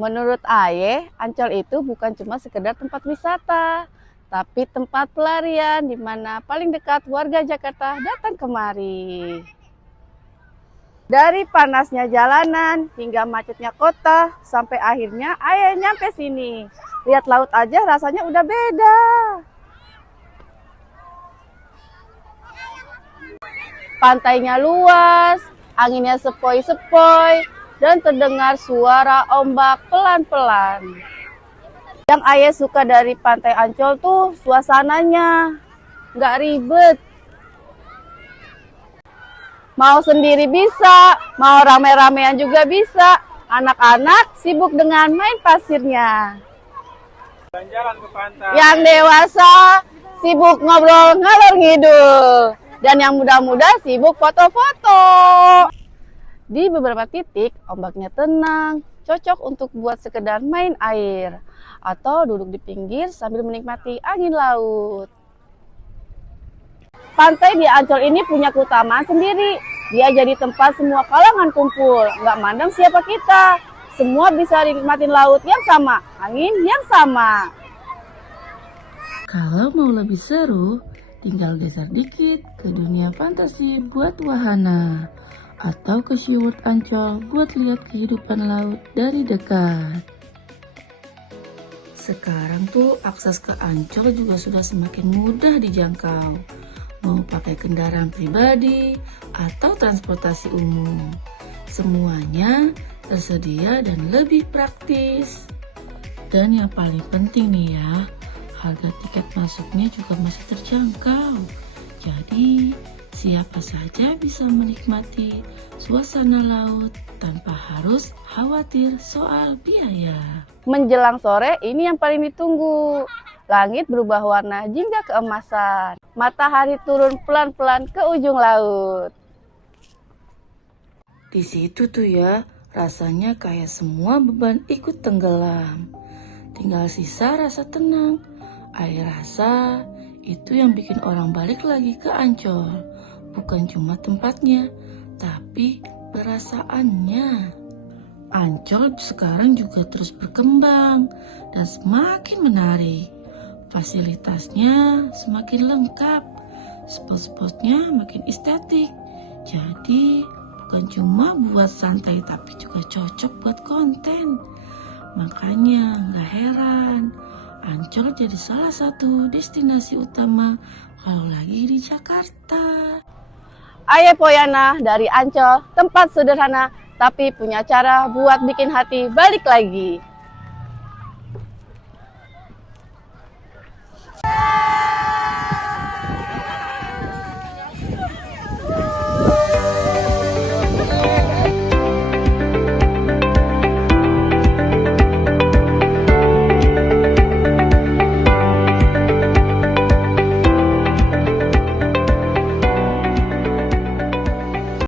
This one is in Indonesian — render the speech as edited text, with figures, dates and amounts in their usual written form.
Menurut Aye, Ancol itu bukan cuma sekedar tempat wisata, tapi tempat pelarian di mana paling dekat warga Jakarta datang kemari. Dari panasnya jalanan hingga macetnya kota, sampai akhirnya Aye nyampe sini. Lihat laut aja rasanya udah beda. Pantainya luas, anginnya sepoi-sepoi, dan terdengar suara ombak pelan-pelan. Yang Aye suka dari Pantai Ancol tuh suasananya, nggak ribet. Mau sendiri bisa, mau rame-ramean juga bisa. Anak-anak sibuk dengan main pasirnya. Jalan-jalan ke pantai. Yang dewasa sibuk ngobrol ngalor ngidul. Dan yang muda-muda sibuk foto-foto. Di beberapa titik ombaknya tenang, cocok untuk buat sekedar main air. Atau duduk di pinggir sambil menikmati angin laut. Pantai di Ancol ini punya keutamaan sendiri. Dia jadi tempat semua kalangan kumpul. Nggak mandang siapa kita. Semua bisa nikmatin laut yang sama, angin yang sama. Kalau mau lebih seru, tinggal geser dikit ke dunia fantasi buat wahana. Atau ke SeaWorld Ancol buat lihat kehidupan laut dari dekat. Sekarang tuh akses ke Ancol juga sudah semakin mudah dijangkau. Mau pakai kendaraan pribadi atau transportasi umum. Semuanya tersedia dan lebih praktis. Dan yang paling penting nih ya, harga tiket masuknya juga masih terjangkau. Jadi siapa saja bisa menikmati suasana laut tanpa harus khawatir soal biaya. Menjelang sore ini yang paling ditunggu. Langit berubah warna hingga keemasan. Matahari turun pelan-pelan ke ujung laut. Di situ tuh ya, rasanya kayak semua beban ikut tenggelam. Tinggal sisa rasa tenang. Air rasa itu yang bikin orang balik lagi ke Ancol. Bukan cuma tempatnya, tapi perasaannya. Ancol sekarang juga terus berkembang dan semakin menarik. Fasilitasnya semakin lengkap, spot-spotnya makin estetik. Jadi bukan cuma buat santai tapi juga cocok buat konten. Makanya nggak heran Ancol jadi salah satu destinasi utama kalau lagi di Jakarta. Aye Poyana dari Ancol, tempat sederhana tapi punya cara buat bikin hati balik lagi.